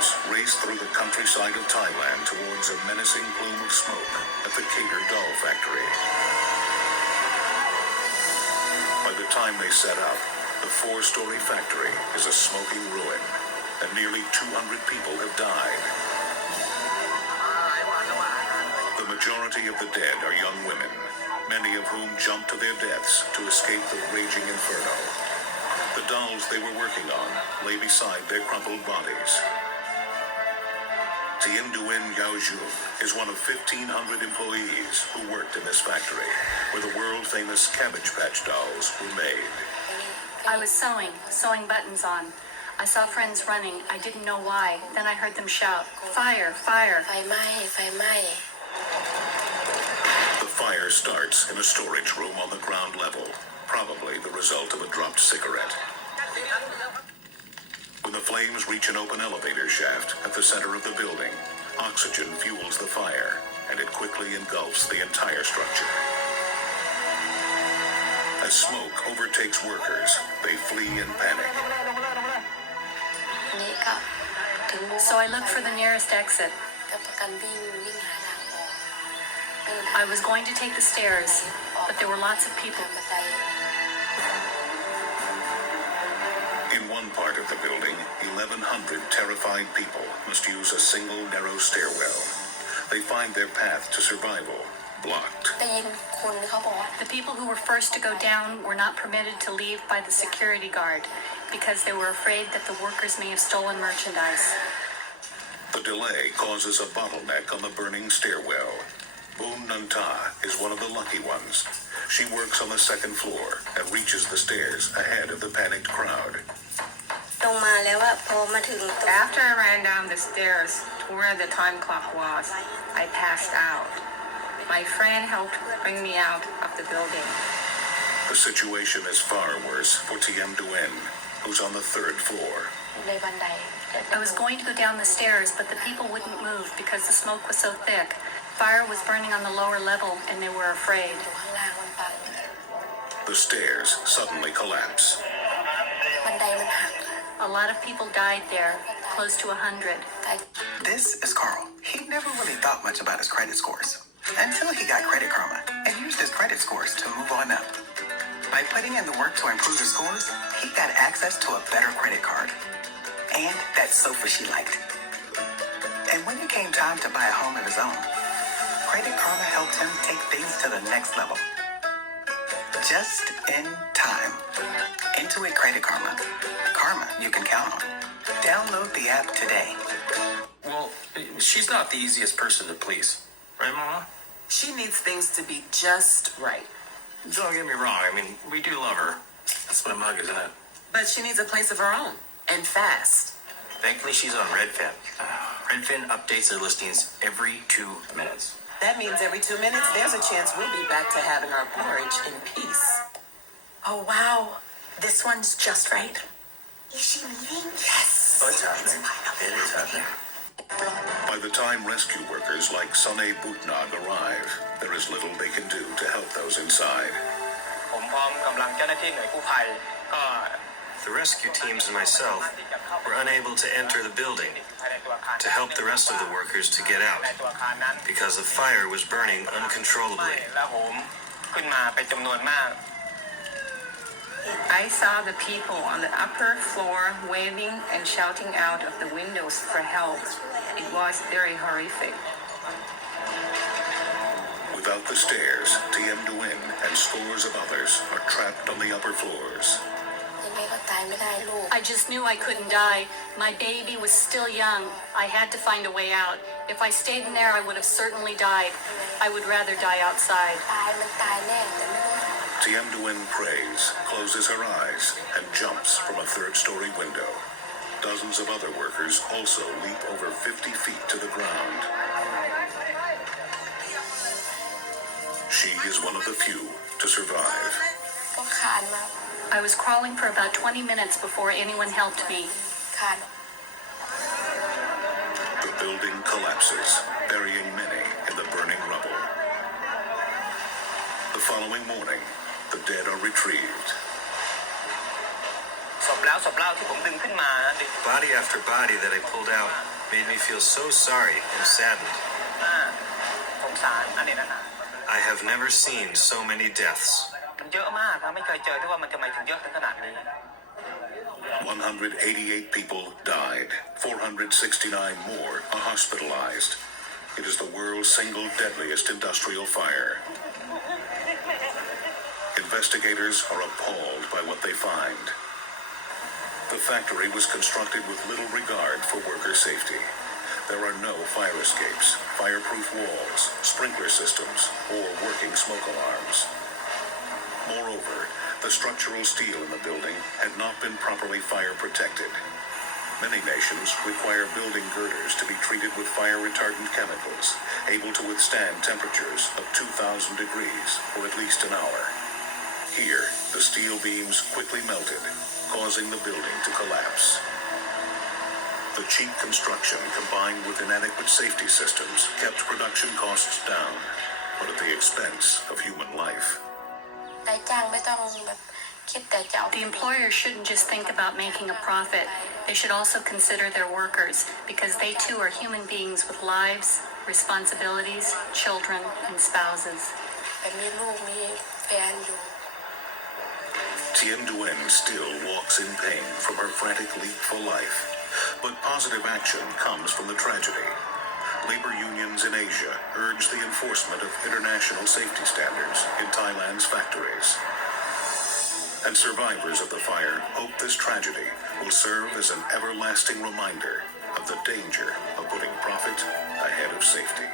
flames race through the countryside of Thailand towards a menacing plume of smoke at the Kader Toy Factory. By the time they set up, the 4-story factory is a smoking ruin, and nearly 200 people have died. The majority of the dead are young women, many of whom jumped to their deaths to escape the raging inferno. The dolls they were working on lay beside their crumpled bodies. Tiem Duin Yaojun is one of 1,500 employees who worked in this factory, where the world-famous Cabbage Patch dolls were made. I was sewing buttons on. I saw friends running. I didn't know why. Then I heard them shout, "Fire, fire!" ไฟไหม้ไฟไหม้ The fire starts in a storage room on the ground level, probably the result of a dropped cigarette. When the flames reach an open elevator shaft at the center of the building, oxygen fuels the fire, and it quickly engulfs the entire structure. As smoke overtakes workers, they flee in panic. นี่ก็ถึง So I looked for the nearest exit. กับประกันวิ่งหาทางออก I was going to take the stairs, but there were lots of people. บันได In one part of the building, 1,100 terrified people must use a single narrow stairwell. They find their path to survival blocked. ได้ยินคนเขาบอกว่า The people who were first to go down were not permitted to leave by the security guard because they were afraid that the workers may have stolen merchandise. The delay causes a bottleneck on the burning stairwell. Boon Nanta is one of the lucky ones. She works on the second floor and reaches the stairs ahead of the panicked crowd. ตรงมาแล้วว่าพอมาถึงตรง After I ran down the stairs to where the time clock was, I passed out. My friend helped bring me out of the building. The situation is far worse for Tiem Duin, who's on the 3rd floor. ในบันได I was going to go down the stairs, but the people wouldn't move because the smoke was so thick. Fire was burning on the lower level, and they were afraid. อยู่ข้างล่างมันปัง The stairs suddenly collapse. บันไดมันหัก A lot of people died there, close to 100. ตาย This is Carl. He never really thought much about his credit scores until he got Credit Karma and used his credit scores to move on up. By putting in the work to improve his scores, he got access to a better credit card and that sofa she liked. And when it came time to buy a home of his own, Credit Karma helped him take things to the next level. Just in time. Intuit Credit Karma. Karma you can count on. Download the app today. Well, she's not the easiest person to please. Right, Mama? She needs things to be just right. Don't get me wrong. I mean, we do love her. That's what a mug is, isn't it? But she needs a place of her own, and fast. Thankfully, she's on Redfin. Redfin updates their listings every 2 minutes. That means every 2 minutes, there's a chance we'll be back to having our porridge in peace. Oh, wow. This one's just right. Is she leaving? Yes. Oh, it's happening. It is happening. By the time rescue workers like Sane Butnag arrive, there is little they can do to help those inside. ผมพร้อมกำลังเจ้าหน้าที่หน่วยกู้ภัยก็ The rescue teams and myself were unable to enter the building to help the rest of the workers to get out ในตัวอาคารนั้น because the fire was burning ไม่ uncontrollably. แล้วผมขึ้นมาเป็นจำนวนมาก I saw the people on the upper floor waving and shouting out of the windows for help. It was very horrific. Without the stairs, Tiem Duin and scores of others are trapped on the upper floors. ยังไงก็ตายไม่ได้ลูก I just knew I couldn't die. My baby was still young. I had to find a way out. If I stayed in there, I would have certainly died. I would rather die outside. ตายมันตายแน่แต่ไม่รู้ Tiem Duin prays, closes her eyes, and jumps from a 3rd-story window. Dozens of other workers also leap over 50 feet to the ground. She is one of the few to survive. ก็คานมา I was crawling for about 20 minutes before anyone helped me. คาน The building collapses, burying many in the burning rubble. The following morning, the dead are retrieved. ศพ แล้วศพเหล้าที่ผมดึงขึ้นมาดึง Body after body that I pulled out made me feel so sorry and saddened. สงสารอันนี้นะ I have never seen so many deaths. มันเยอะมากนะไม่เคยเจอที่ว่ามันจะมาถึงเยอะถึงขนาดนี้ 188 people died, 469 more are hospitalized. It is the world's single deadliest industrial fire. Investigators are appalled by what they find. The factory was constructed with little regard for worker safety. There are no fire escapes, fireproof walls, sprinkler systems, or working smoke alarms. Moreover, the structural steel in the building had not been properly fire protected. Many nations require building girders to be treated with fire-retardant chemicals, able to withstand temperatures of 2,000 degrees for at least an hour. Here, the steel beams quickly melted, causing the building to collapse. The cheap construction combined with inadequate safety systems kept production costs down, but at the expense of human life. นายจ้างไม่ต้องแบบคิดแต่จะเอา The employer shouldn't just think about making a profit. They should also consider their workers because they too are human beings with lives, responsibilities, children, and spouses. แบบมีลูกมีแฟนอยู่ Tien Duen still walks in pain from her frantic leap for life. But positive action comes from the tragedy. Labor unions in Asia urge the enforcement of international safety standards in Thailand's factories. And survivors of the fire hope this tragedy will serve as an everlasting reminder of the danger of putting profit ahead of safety.